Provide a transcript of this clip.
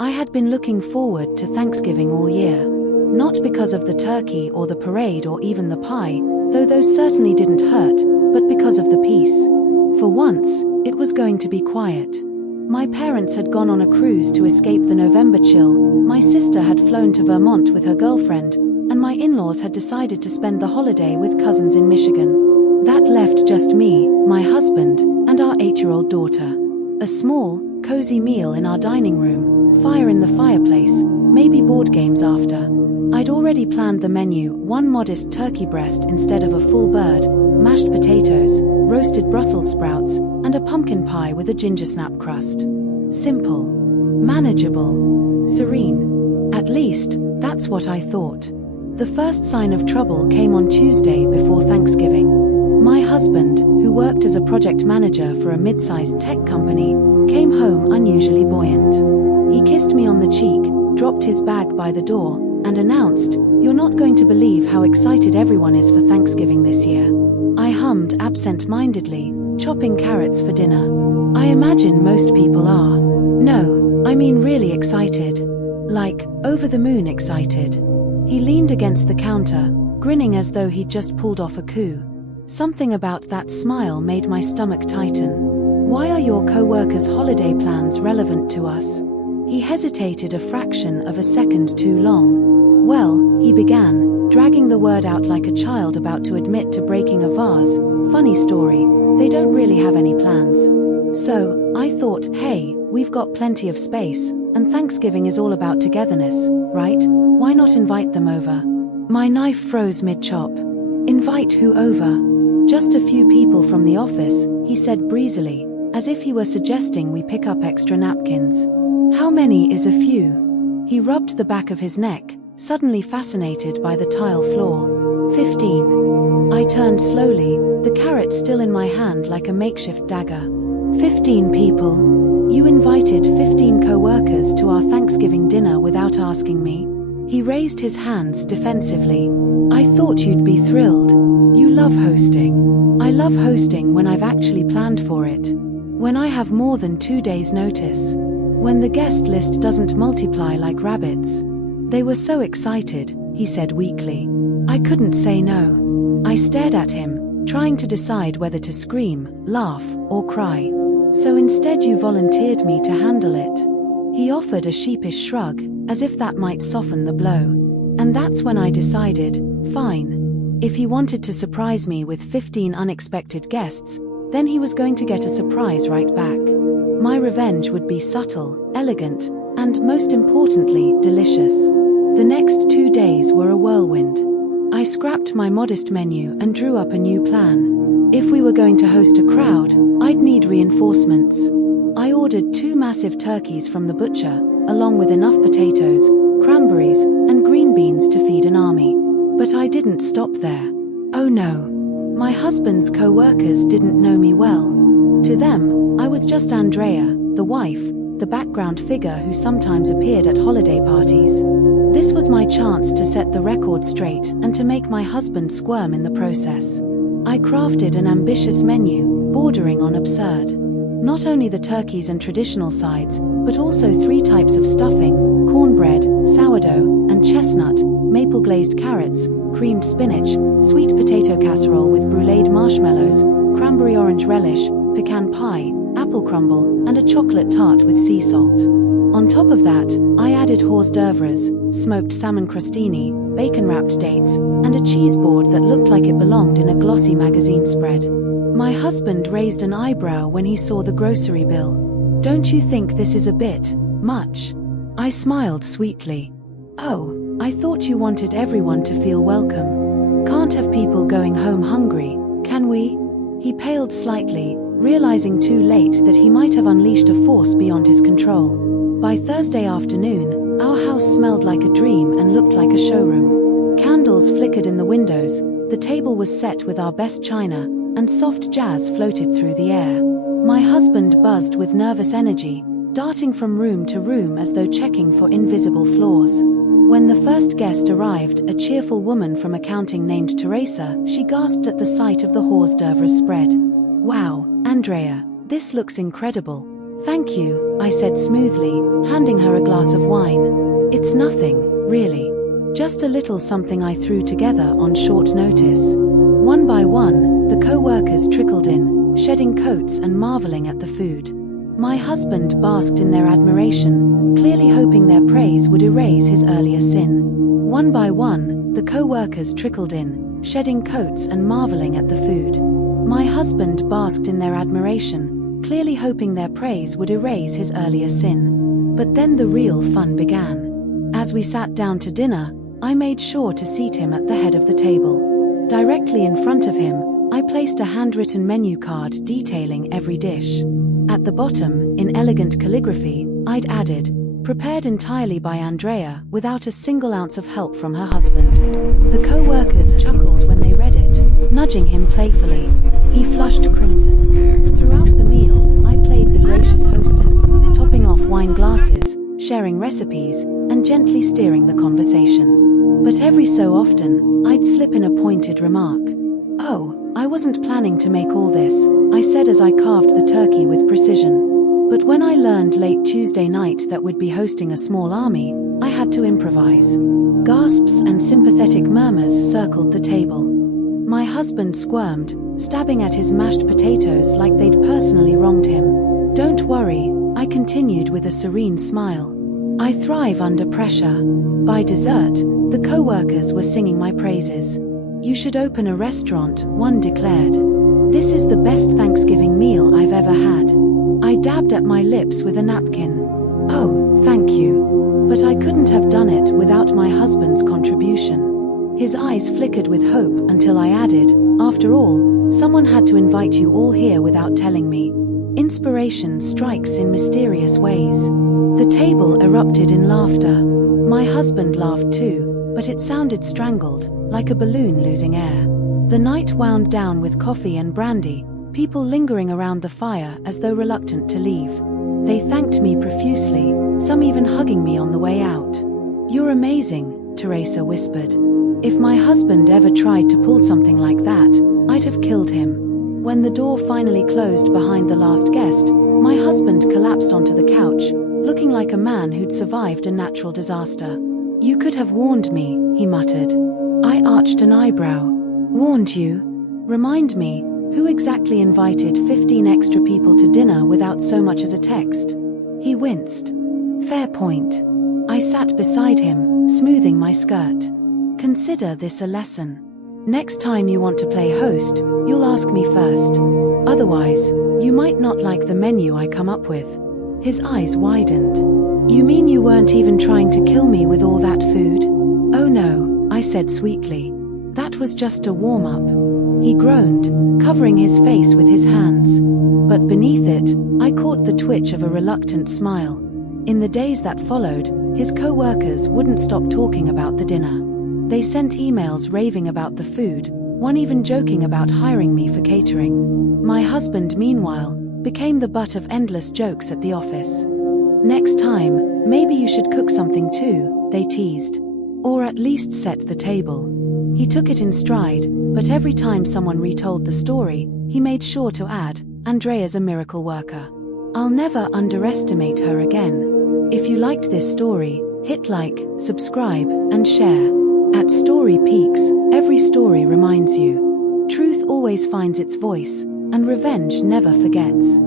I had been looking forward to Thanksgiving all year. Not because of the turkey or the parade or even the pie, though those certainly didn't hurt, but because of the peace. For once, it was going to be quiet. My parents had gone on a cruise to escape the November chill, my sister had flown to Vermont with her girlfriend, and my in-laws had decided to spend the holiday with cousins in Michigan. That left just me, my husband, and our 8-year-old daughter. A small, cozy meal in our dining room, fire in the fireplace, maybe board games after. I'd already planned the menu: one modest turkey breast instead of a full bird, mashed potatoes, roasted Brussels sprouts, and a pumpkin pie with a ginger snap crust. Simple. Manageable. Serene. At least, that's what I thought. The first sign of trouble came on Tuesday before Thanksgiving. My husband, who worked as a project manager for a mid-sized tech company, came home unusually buoyant. He kissed me on the cheek, dropped his bag by the door, and announced, "You're not going to believe how excited everyone is for Thanksgiving this year." I hummed absent-mindedly, chopping carrots for dinner. I imagine most people are. No, I mean really excited. Like, over-the-moon excited. He leaned against the counter, grinning as though he'd just pulled off a coup. Something about that smile made my stomach tighten. "Why are your coworkers' holiday plans relevant to us?" He hesitated a fraction of a second too long. "Well," he began, dragging the word out like a child about to admit to breaking a vase, "funny story, they don't really have any plans." So, I thought, hey, we've got plenty of space, and Thanksgiving is all about togetherness, right? Why not invite them over? My knife froze mid-chop. "Invite who over?" "Just a few people from the office," he said breezily, as if he were suggesting we pick up extra napkins. "How many is a few?" He rubbed the back of his neck, suddenly fascinated by the tile floor. 15. I turned slowly, the carrot still in my hand like a makeshift dagger. 15 people? You invited 15 co-workers to our Thanksgiving dinner without asking me? He raised his hands defensively. "I thought you'd be thrilled. You love hosting." "I love hosting when I've actually planned for it. When I have more than 2 days' notice. When the guest list doesn't multiply like rabbits." "They were so excited," he said weakly. I couldn't say no. I stared at him, trying to decide whether to scream, laugh, or cry. "So instead you volunteered me to handle it." He offered a sheepish shrug, as if that might soften the blow. And that's when I decided, fine. If he wanted to surprise me with 15 unexpected guests, then he was going to get a surprise right back. My revenge would be subtle, elegant, and most importantly, delicious. The next 2 days were a whirlwind. I scrapped my modest menu and drew up a new plan. If we were going to host a crowd, I'd need reinforcements. I ordered 2 massive turkeys from the butcher, along with enough potatoes, cranberries, and green beans to feed an army. But I didn't stop there. Oh no. My husband's co-workers didn't know me well. To them, I was just Andrea, the wife, the background figure who sometimes appeared at holiday parties. This was my chance to set the record straight and to make my husband squirm in the process. I crafted an ambitious menu, bordering on absurd. Not only the turkeys and traditional sides, but also 3 types of stuffing: cornbread, sourdough, and chestnut, maple glazed carrots, creamed spinach, sweet potato casserole with bruleed marshmallows, cranberry orange relish, pecan pie, apple crumble, and a chocolate tart with sea salt. On top of that, I added hors d'oeuvres, smoked salmon crostini, bacon-wrapped dates, and a cheese board that looked like it belonged in a glossy magazine spread. My husband raised an eyebrow when he saw the grocery bill. "Don't you think this is a bit much?" I smiled sweetly. "Oh, I thought you wanted everyone to feel welcome. Can't have people going home hungry, can we?" He paled slightly, realizing too late that he might have unleashed a force beyond his control. By Thursday afternoon, our house smelled like a dream and looked like a showroom. Candles flickered in the windows, the table was set with our best china, and soft jazz floated through the air. My husband buzzed with nervous energy, darting from room to room as though checking for invisible flaws. When the first guest arrived, a cheerful woman from accounting named Teresa, she gasped at the sight of the hors d'oeuvres spread. "Wow, Andrea, this looks incredible. "Thank you," I said smoothly, handing her a glass of wine. "It's nothing, really. Just a little something I threw together on short notice." One by one, the co-workers trickled in, shedding coats and marveling at the food. My husband basked in their admiration, clearly hoping their praise would erase his earlier sin. One by one, the co-workers trickled in, shedding coats and marveling at the food. My husband basked in their admiration, clearly hoping their praise would erase his earlier sin. But then the real fun began. As we sat down to dinner, I made sure to seat him at the head of the table. Directly in front of him, I placed a handwritten menu card detailing every dish. At the bottom, in elegant calligraphy, I'd added, "Prepared entirely by Andrea, without a single ounce of help from her husband." The co-workers chuckled when they read it, nudging him playfully. He flushed crimson. Throughout the meal, I played the gracious hostess, topping off wine glasses, sharing recipes, and gently steering the conversation. But every so often, I'd slip in a pointed remark. "Oh, I wasn't planning to make all this," I said as I carved the turkey with precision. But when I learned late Tuesday night that we'd be hosting a small army, I had to improvise. Gasps and sympathetic murmurs circled the table. My husband squirmed, stabbing at his mashed potatoes like they'd personally wronged him. "Don't worry," I continued with a serene smile. "I thrive under pressure." By dessert, the co-workers were singing my praises. "You should open a restaurant," one declared. "This is the best Thanksgiving meal I've ever had." I dabbed at my lips with a napkin. "Oh, thank you." But I couldn't have done it without my husband's contribution. His eyes flickered with hope until I added, "After all, someone had to invite you all here without telling me. Inspiration strikes in mysterious ways." The table erupted in laughter. My husband laughed too, but it sounded strangled, like a balloon losing air. The night wound down with coffee and brandy, people lingering around the fire as though reluctant to leave. They thanked me profusely, some even hugging me on the way out. "You're amazing," Teresa whispered. If my husband ever tried to pull something like that, I'd have killed him. When the door finally closed behind the last guest, my husband collapsed onto the couch, looking like a man who'd survived a natural disaster. "You could have warned me," he muttered. I arched an eyebrow. "Warned you? Remind me, who exactly invited 15 extra people to dinner without so much as a text?" He winced. "Fair point." I sat beside him, smoothing my skirt. "Consider this a lesson. Next time you want to play host, you'll ask me first. Otherwise, you might not like the menu I come up with." His eyes widened. "You mean you weren't even trying to kill me with all that food?" "Oh no," I said sweetly. "That was just a warm-up." He groaned, covering his face with his hands. But beneath it, I caught the twitch of a reluctant smile. In the days that followed, his co-workers wouldn't stop talking about the dinner. They sent emails raving about the food, one even joking about hiring me for catering. My husband, meanwhile, became the butt of endless jokes at the office. "Next time, maybe you should cook something too," they teased. "Or at least set the table." He took it in stride, but every time someone retold the story, he made sure to add, "Andrea's a miracle worker. I'll never underestimate her again." If you liked this story, hit like, subscribe, and share. At Story Peaks, every story reminds you. Truth always finds its voice, and revenge never forgets.